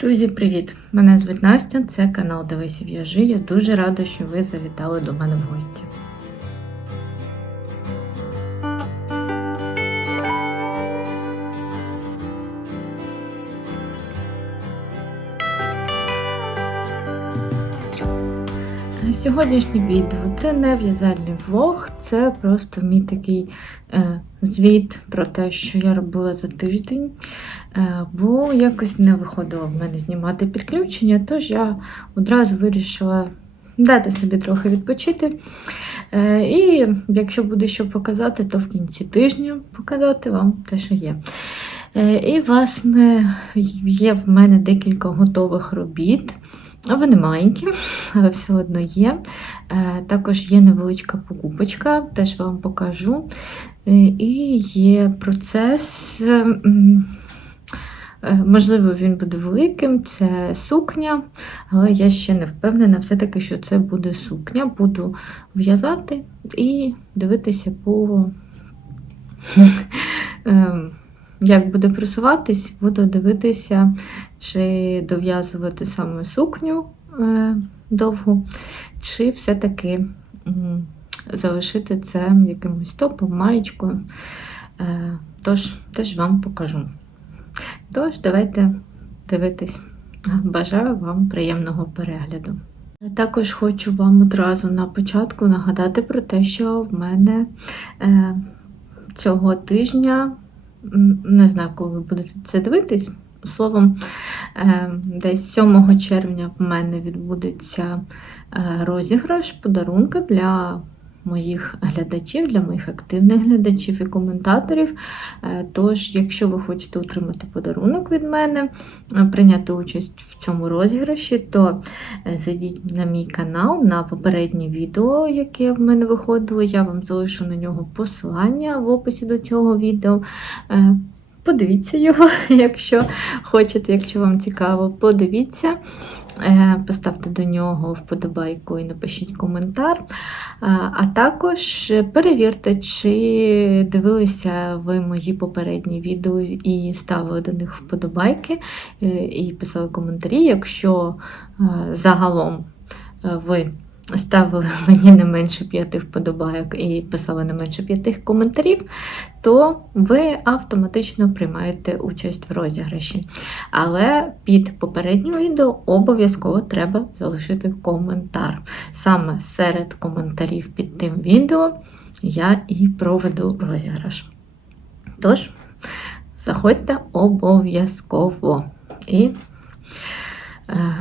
Друзі, привіт! Мене звуть Настя, це канал Дивися В'яжи. Я дуже рада, що ви завітали до мене в гості. Сьогоднішнє відео це не в'язальний влог, це просто мій такий е, звіт про те, що я робила за тиждень, бо якось не виходило в мене знімати підключення, тож я одразу вирішила дати собі трохи відпочити. Е, і якщо буде що показати, то в кінці тижня показати вам те, що є. Е, і, власне, є в мене декілька готових робіт. А Вони маленькі, але все одно є. Е, Також є невеличка покупочка, теж вам покажу. Е, І є процес, е, можливо, він буде великим, це сукня, але я ще не впевнена, все-таки, що це буде сукня. Буду в'язати і дивитися по. ем, як буде просуватись, буду дивитися, чи дов'язувати саме сукню е, довгу, чи все-таки залишити це якимось топом, маєчкою. Е, тож, теж вам покажу. Тож, давайте дивитись. Бажаю вам приємного перегляду. Також хочу вам одразу на початку нагадати про те, що в мене е, цього тижня не знаю, коли ви будете це дивитись. Словом, е, десь 7 червня в мене відбудеться е, розіграш подарунка для моїх глядачів, для моїх активних глядачів і коментаторів. Е, Тож, якщо ви хочете отримати подарунок від мене, е, прийняти участь в цьому розіграші, то е, зайдіть на мій канал, на попереднє відео, яке в мене виходило. Я вам залишу на нього посилання в описі до цього відео. Подивіться його, якщо хочете, якщо вам цікаво, подивіться. Е, Поставте до нього вподобайку і напишіть коментар. А, А також перевірте, чи дивилися ви мої попередні відео і ставили до них вподобайки е, і писали коментарі. Якщо е, загалом е, ви ставили мені не менше п'яти вподобайок і писали не менше п'яти коментарів, то ви автоматично приймаєте участь в розіграші. Але під попереднім відео обов'язково треба залишити коментар. Саме серед коментарів під тим відео я і проведу розіграш. Тож, заходьте обов'язково і е,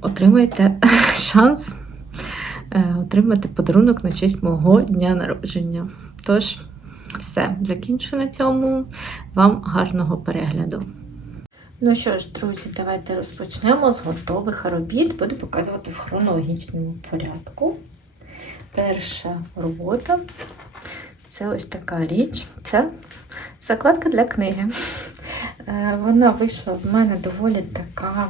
отримайте шанс отримати подарунок на честь мого дня народження. Тож, все, закінчу на цьому. Вам гарного перегляду. Ну що ж, друзі, давайте розпочнемо з готових робіт. Буду показувати в хронологічному порядку. Перша робота це ось така річ. Це закладка для книги. Е, Вона вийшла в мене доволі така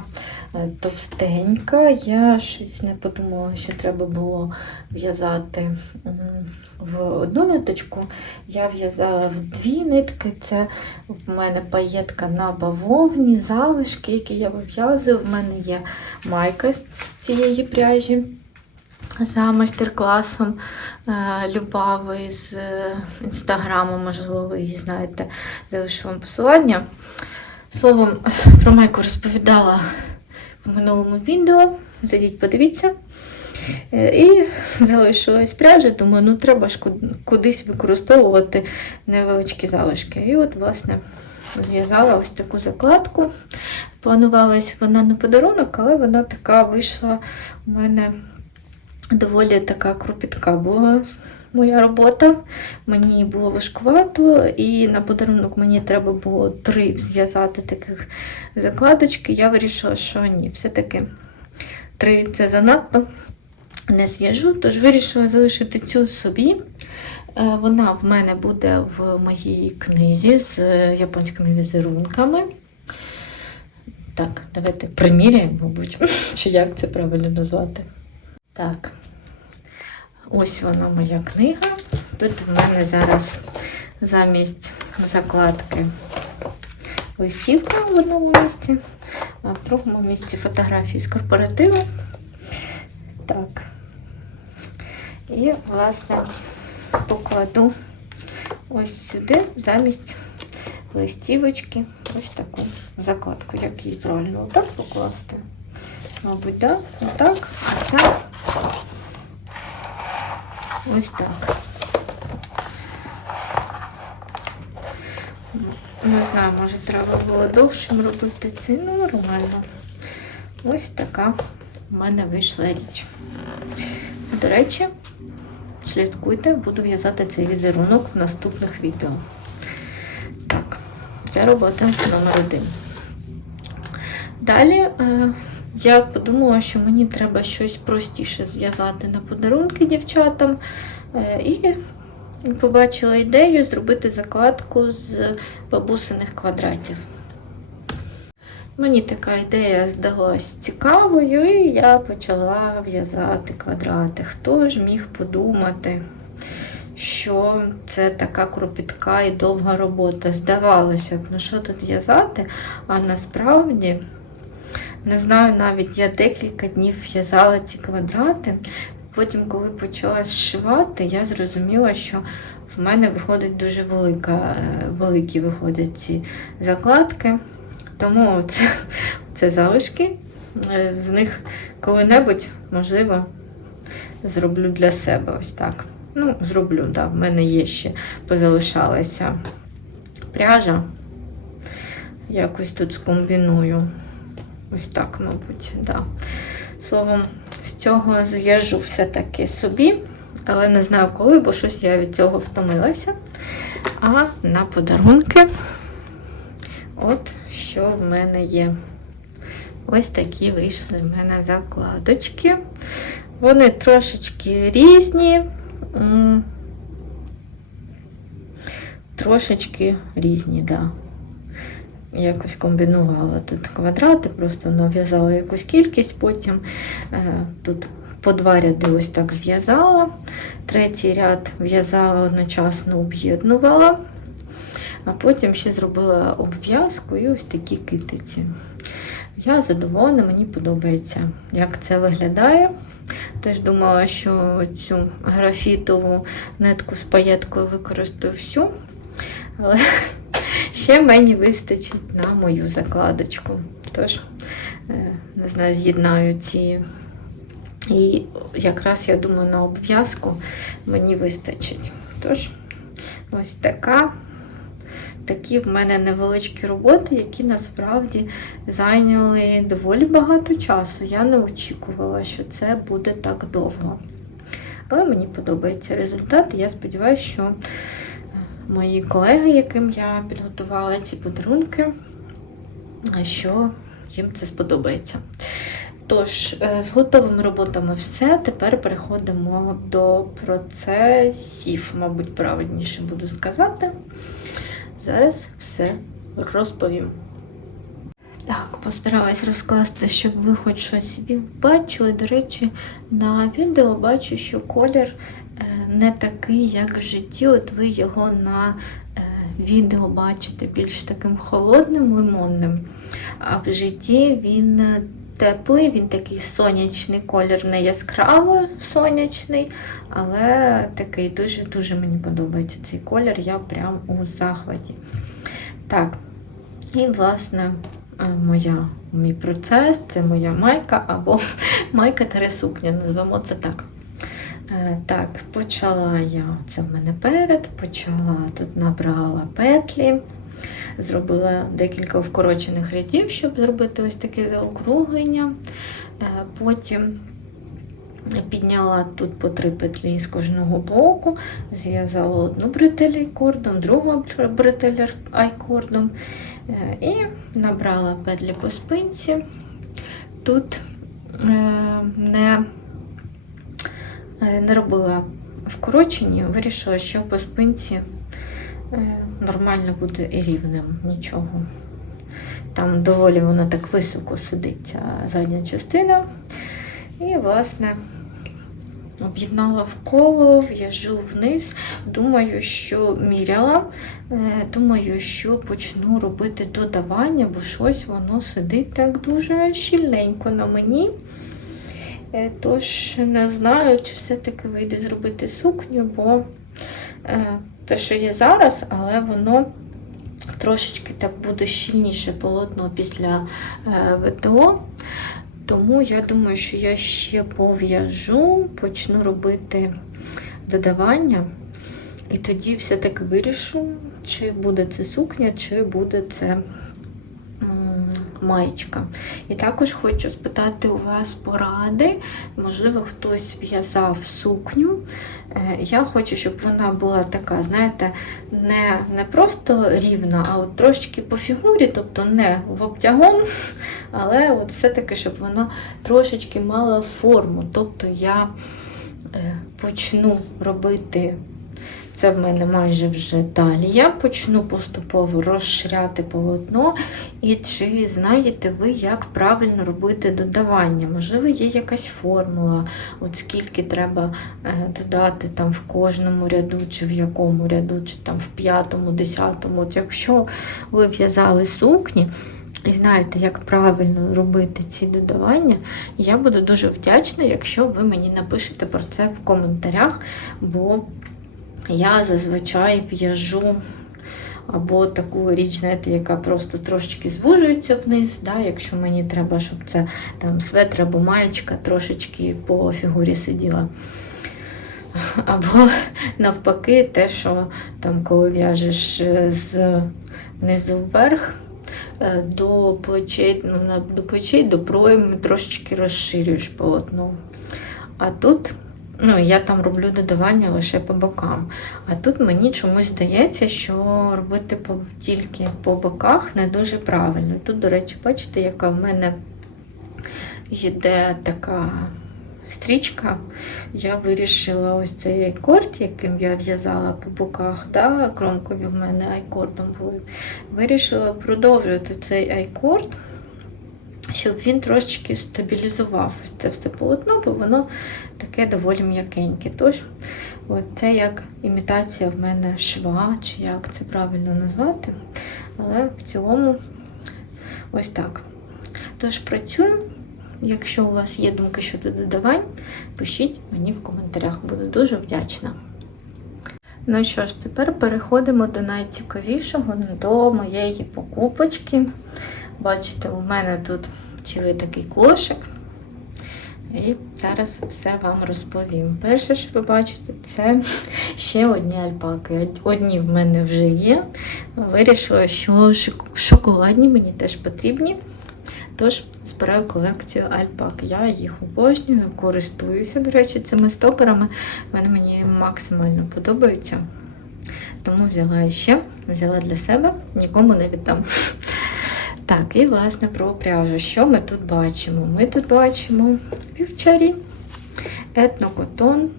е, товстенька. Я щось не подумала, що треба було в'язати в одну ниточку. Я в'язала в дві нитки. Це в мене паєтка на бавовні, залишки, які я вив'язую. В мене є майка з цієї пряжі. За майстер-класом е, Любави з е, інстаграму, можливо, ви її знаєте, залишу вам посилання. Словом, про майку розповідала в минулому відео. Зайдіть, подивіться. Е, І залишилась пряжа, думаю, ну треба ж кудись використовувати невеличкі залишки. І от, власне, зв'язала ось таку закладку. Планувалась вона на подарунок, але вона така вийшла у мене доволі така кропітка була моя робота. Мені було важкувато, і на подарунок мені треба було три зв'язати таких закладочки. Я вирішила, що ні, все-таки три це занадто. Не зв'яжу, тож вирішила залишити цю собі. Е, Вона в мене буде в моїй книзі з е, японськими візерунками. Так, давайте приміряємо, мабуть, чи як це правильно назвати. Так, ось вона моя книга. Тут в мене зараз замість закладки листівка в одному місці. А в другому місці фотографії з корпоративу. Так. І, власне, покладу ось сюди замість листівочки ось таку закладку. Як її правильно отак покласти? Мабуть, так? Отак. А це ось так. Не знаю, може треба було довшим робити це. Ну, нормально. Ось така в мене вийшла річ. До речі, слідкуйте, буду в'язати цей візерунок в наступних відео. Так, це робота номер один. Далі е, я подумала, що мені треба щось простіше зв'язати на подарунки дівчатам. Е, і побачила ідею зробити закладку з бабусиних квадратів. Мені така ідея здалась цікавою, і я почала в'язати квадрати. Хто ж міг подумати, що це така кропітка і довга робота. Здавалося б, ну що тут в'язати, а насправді, не знаю, навіть я декілька днів в'язала ці квадрати. Потім, коли почала зшивати, я зрозуміла, що в мене виходить дуже велика, е, великі виходять ці закладки. Тому це, це залишки. Е, З них коли-небудь, можливо, зроблю для себе ось так. Ну, зроблю, так. Да. В мене є ще позалишалася пряжа. Якось тут скомбіную. Ось так, мабуть, да. Словом, з цього зв'яжу все-таки собі, але не знаю коли, бо щось я від цього втомилася. А на подарунки, от що в мене є. Ось такі вийшли в мене закладочки. Вони трошечки різні. Трошечки різні, так. Да. Якось комбінувала тут квадрати, просто нав'язала якусь кількість, потім е, тут по два ряди ось так зв'язала. Третій ряд в'язала одночасно об'єднувала, а потім ще зробила обв'язку і ось такі китиці. Я задоволена, мені подобається, як це виглядає. Теж думала, що цю графітову нитку з паєткою використаю всю. Але ще мені вистачить на мою закладочку. Тож, е, не знаю, з'єднаю ці. І якраз я думаю, на обв'язку мені вистачить. Тож, ось така. Такі в мене невеличкі роботи, які насправді зайняли доволі багато часу. Я не очікувала, що це буде так довго. Але мені подобається результат, і я сподіваюся, що мої колеги, яким я підготувала ці подарунки, що їм це сподобається. Тож, е, з готовими роботами все. Тепер переходимо до процесів, мабуть, правильніше буду сказати. Зараз все розповім. Так, постаралась розкласти, щоб ви хоч щось бачили. До речі, на відео бачу, що колір не такий, як в житті. От ви його на е, відео бачите більш таким холодним, лимонним. А в житті він теплий, він такий сонячний колір, не яскраво сонячний, але такий дуже-дуже мені подобається цей колір, я прям у захваті. Так, і, власне, е, моя, мій процес це моя майка або майка сукня, назвемо це так. Е, Так, почала я, це в мене перед, почала тут набрала петлі, зробила декілька вкорочених рядів, щоб зробити ось таке заокруглення. Е, Потім підняла тут по три петлі з кожного боку, зв'язала одну бретель айкордом, другу бретель айкордом е, і набрала петлі по спинці. Тут не не робила вкорочені, вирішила, що по спинці е, нормально буде і рівним, нічого. Там доволі вона так високо сидить ця задня частина. І, власне, об'єднала в коло, в'яжу вниз. Думаю, що міряла. Е, Думаю, що почну робити додавання, бо щось воно сидить так дуже щільненько на мені. Е, Тож не знаю, чи все-таки вийде зробити сукню, бо е, те, що є зараз, але воно трошечки так буде щільніше полотно після е, ВТО. Тому я думаю, що я ще пов'яжу, почну робити додавання. І тоді все-таки вирішу, чи буде це сукня, чи буде це маєчка. І також хочу спитати у вас поради. Можливо, хтось в'язав сукню. Е, Я хочу, щоб вона була така, знаєте, не, не просто рівна, а от трошечки по фігурі, тобто не в обтягом, але от все-таки, щоб вона трошечки мала форму. Тобто я е, почну робити. Це в мене майже вже далі. Я почну поступово розширяти полотно. І чи знаєте ви, як правильно робити додавання? Можливо, є якась формула, от скільки треба е, додати там в кожному ряду, чи в якому ряду, чи там в п'ятому, десятому. От якщо ви в'язали сукні. І знаєте, як правильно робити ці додавання, я буду дуже вдячна, якщо ви мені напишете про це в коментарях, бо я зазвичай в'яжу або таку річ, знаєте, яка просто трошечки звужується вниз. Да? Якщо мені треба, щоб це там светр або маєчка трошечки по фігурі сиділа. Або навпаки, те, що там, коли в'яжеш е, з низу вверх, е, до плечей, ну, до плечей, до пройми трошечки розширюєш полотно. А тут Ну, я там роблю додавання лише по бокам. А тут мені чомусь здається, що робити по, тільки по боках не дуже правильно. Тут, до речі, бачите, яка в мене йде така стрічка. Я вирішила ось цей айкорд, яким я в'язала по боках, да, кромкові в мене айкордом були. Вирішила продовжувати цей айкорд щоб він трошечки стабілізував це все полотно, бо воно таке доволі м'якеньке. Тож, от це як імітація в мене шва, чи як це правильно назвати. Але в цілому ось так. Тож працюю. Якщо у вас є думки щодо додавань, пишіть мені в коментарях, буду дуже вдячна. Ну що ж, тепер переходимо до найцікавішого, до моєї покупочки. Бачите, у мене тут цілий такий кошик. І зараз все вам розповім. Перше, що ви бачите, це ще одні альпаки. Одні в мене вже є. Вирішила, що шоколадні мені теж потрібні. Тож збираю колекцію альпак. Я їх обожнюю, користуюся, до речі, цими стоперами. Вони мені максимально подобаються. Тому взяла ще, взяла для себе, нікому не віддам. Так, і власне про пряжу. Що ми тут бачимо? Ми тут бачимо вівчарі, етнокотон.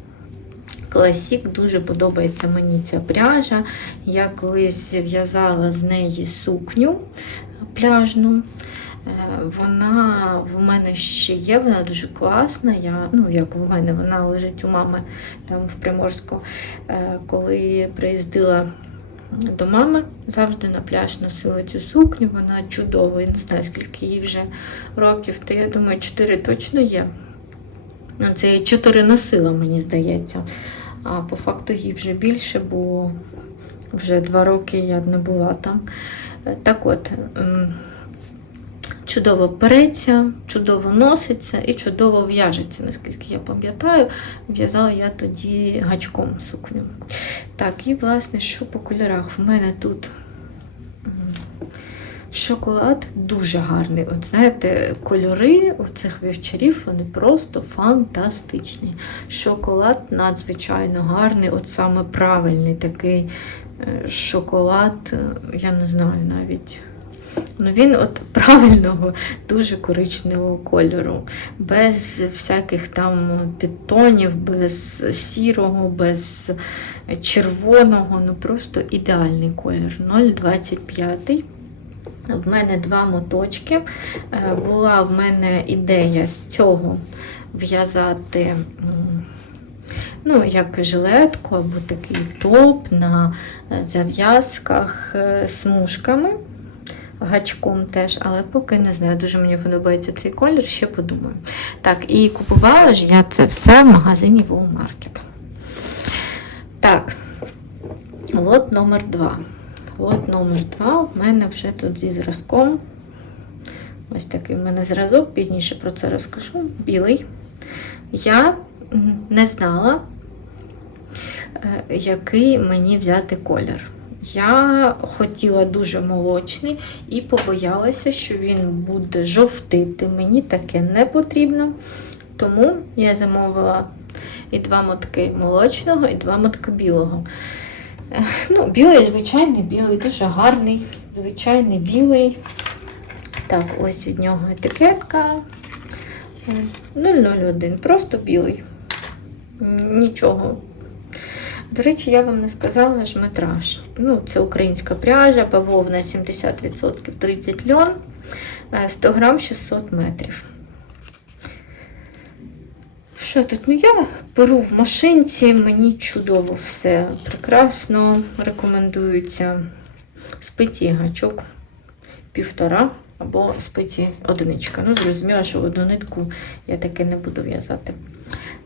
Класік, дуже подобається мені ця пряжа. Я колись в'язала з неї сукню пляжну. Е, Вона в мене ще є, вона дуже класна. Я, ну, як в мене, вона лежить у мами там в Приморську. Е, Коли приїздила до мами, завжди на пляж носила цю сукню, вона чудова. Я не знаю, скільки їй вже років, то я думаю, 4 точно є. Ну, це я 4 носила, мені здається. А по факту їй вже більше, бо вже 2 роки я не була там. Е, Так от, чудово переться, чудово носиться і чудово в'яжеться, наскільки я пам'ятаю. В'язала я тоді гачком сукню. Так, і власне, що по кольорах? В мене тут шоколад дуже гарний. От знаєте, кольори у цих вівчарів вони просто фантастичні. Шоколад надзвичайно гарний, от саме правильний такий е, шоколад, е, я не знаю навіть. Ну, він от правильного, дуже коричневого кольору, без всяких там підтонів, без сірого, без червоного, ну просто ідеальний колір. 0,25. В мене два моточки. Е, Була в мене ідея з цього в'язати ну, як жилетку або такий топ на е, зав'язках е, смужками. Гачком теж, але поки не знаю. Дуже мені подобається цей колір, ще подумаю. Так, і купувала ж я це все в магазині Woolmarket. Так, лот номер 2. Лот номер 2 в мене вже тут зі зразком. Ось такий в мене зразок, пізніше про це розкажу. Білий. Я не знала, е, який мені взяти колір. Я хотіла дуже молочний і побоялася, що він буде жовтити. Мені таке не потрібно. Тому я замовила і два мотки молочного, і два мотки білого. Е, Ну, білий, звичайний білий, дуже гарний, звичайний білий. Так, ось від нього етикетка. Е, 001, просто білий. Нічого. До речі, я вам не сказала ж метраж. Ну, це українська пряжа, бавовна 70%, 30 льон, е, 100 грам 600 метрів. Що тут? Ну, я беру в машинці, мені чудово все. Прекрасно рекомендується спиті гачок півтора або спиті одиничка. Ну, зрозуміло, що одну нитку я таке не буду в'язати.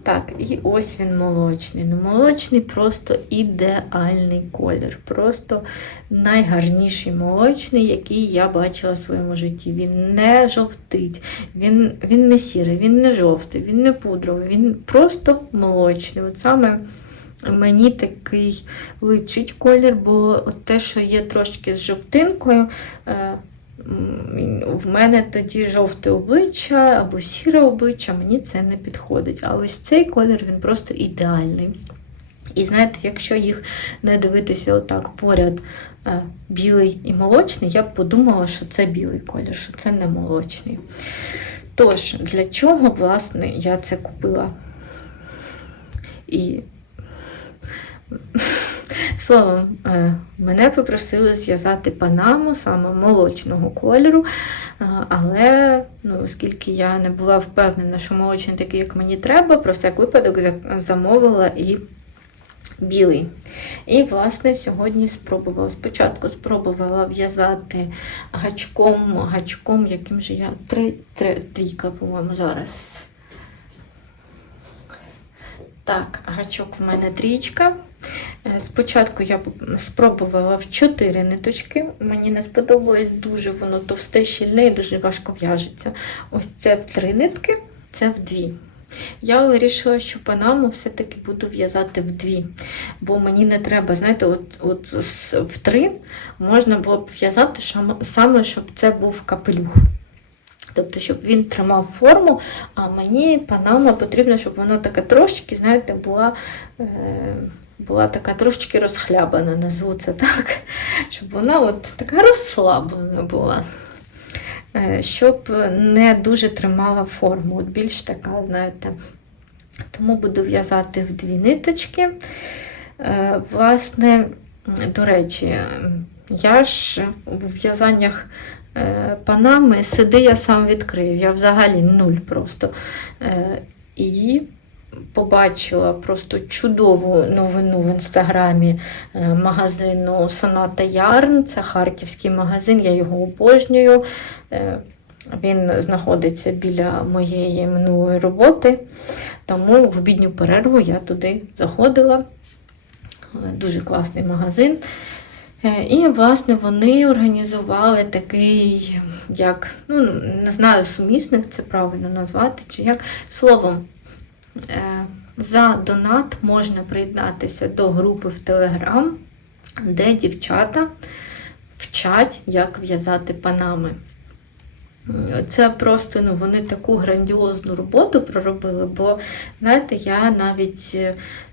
Так, і ось він молочний. Ну, молочний просто ідеальний колір. Просто найгарніший молочний, який я бачила в своєму житті. Він не жовтить, він, він не сірий, він не жовтий, він не пудровий, він просто молочний. От саме мені такий личить колір, бо от те, що є трошки з жовтинкою. В мене тоді жовте обличчя або сіре обличчя, мені це не підходить. А ось цей колір він просто ідеальний. І знаєте, якщо їх не дивитися отак поряд е, білий і молочний, я б подумала, що це білий колір, що це не молочний. Тож, для чого, власне, я це купила? І Словом, е, мене попросили зв'язати панаму саме молочного кольору, е, але ну, оскільки я не була впевнена, що молочний такий, як мені треба, про всяк випадок замовила і білий. І, власне, сьогодні спробувала. Спочатку спробувала в'язати гачком, гачком, яким же я три, три, трійка, по-моєму, зараз. Так, гачок в мене трічка. Е, Спочатку я спробувала в 4 ниточки. Мені не сподобалось дуже, воно товсте, щільне і дуже важко в'яжеться. Ось це в 3 нитки, це в 2. Я вирішила, що панаму все-таки буду в'язати в дві, бо мені не треба, знаєте, от, от в три можна було б в'язати саме, щоб це був капелюх. Тобто, щоб він тримав форму, а мені панама потрібно, щоб вона така трошки, знаєте, була, е, була така трошки розхлябана, назву це так. Щоб вона от така розслаблена була. Е, щоб не дуже тримала форму, от більш така, знаєте. Тому буду в'язати в дві ниточки. Е, Власне, до речі, я ж у в'язаннях е, панами сиди я сам відкрив. Я взагалі нуль просто. І побачила просто чудову новину в інстаграмі е, магазину Sonata Yarn. Це харківський магазин, я його обожнюю. Е, Він знаходиться біля моєї минулої роботи, тому в обідню перерву я туди заходила. Е, Дуже класний магазин. І, власне, вони організували такий, як, ну, не знаю, сумісник це правильно назвати, чи як словом. Е, За донат можна приєднатися до групи в Телеграм, де дівчата вчать, як в'язати панами. Це просто ну, вони таку грандіозну роботу проробили, бо знаєте, я навіть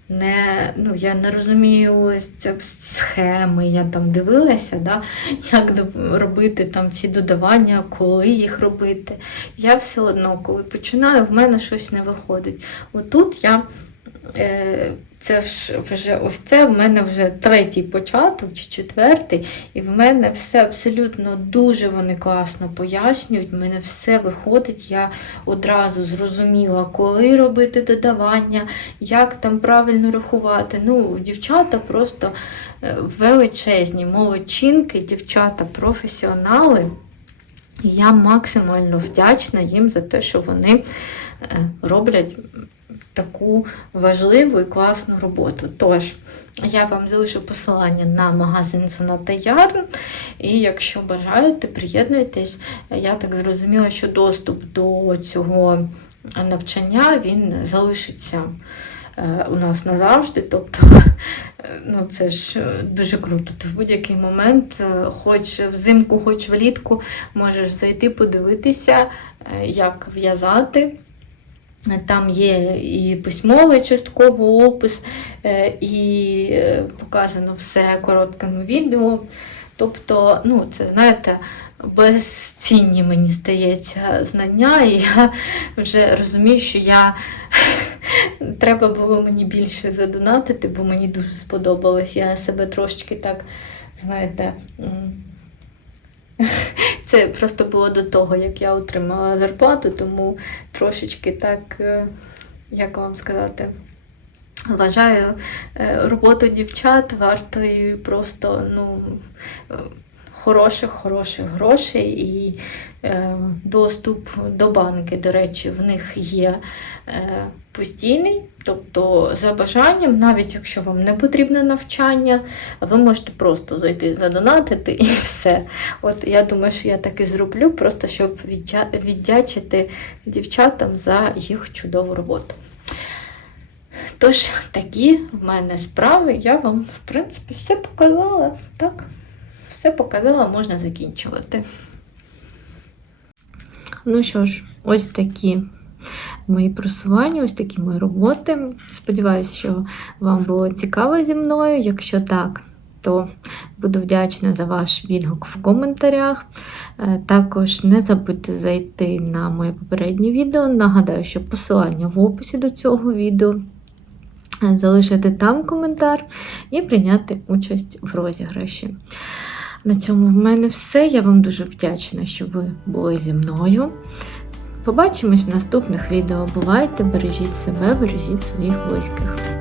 не, ну, я не розумію ось ці схеми. Я там дивилася, да, як робити там ці додавання, коли їх робити. Я все одно, коли починаю, в мене щось не виходить. Отут я е, це вже ось це в мене вже третій початок чи четвертий, і в мене все абсолютно дуже вони класно пояснюють. В мене все виходить. Я одразу зрозуміла, коли робити додавання, як там правильно рахувати. Ну, дівчата просто е, величезні молодчинки, дівчата професіонали. Я максимально вдячна їм за те, що вони е, роблять таку важливу і класну роботу. Тож, я вам залишу посилання на магазин Соната Ярн. І якщо бажаєте, приєднуйтесь. Я так зрозуміла, що доступ до цього навчання він залишиться е, у нас назавжди. Тобто, ну це ж е, дуже круто. Ти в будь-який момент, е, хоч взимку, хоч влітку, можеш зайти, подивитися, як в'язати. Там є і письмовий частково опис, е, і е, показано все короткому відео. Тобто, ну, це, знаєте, безцінні, мені здається, знання, і я вже розумію, що я треба було мені більше задонатити, бо мені дуже сподобалось. Я себе трошечки так, знаєте, це просто було до того, як я отримала зарплату, тому трошечки так, е, як вам сказати, вважаю е, роботу дівчат вартою просто ну, е, хороших, хороших грошей і е, доступ до банки, до речі, в них є е, постійний. Тобто, за бажанням, навіть якщо вам не потрібне навчання, ви можете просто зайти задонатити і все. От я думаю, що я так і зроблю, просто щоб віддячити дівчатам за їх чудову роботу. Тож, такі в мене справи. Я вам, в принципі, все показала. Так, все показала, можна закінчувати. Ну що ж, ось такі мої просування, ось такі мої роботи. Сподіваюсь, що вам було цікаво зі мною. Якщо так, то буду вдячна за ваш відгук в коментарях. Е, Також не забудьте зайти на моє попереднє відео. Нагадаю, що посилання в описі до цього відео. Залишити там коментар і прийняти участь в розіграші. На цьому в мене все. Я вам дуже вдячна, що ви були зі мною. Побачимось в наступних відео. Бувайте, бережіть себе, бережіть своїх близьких.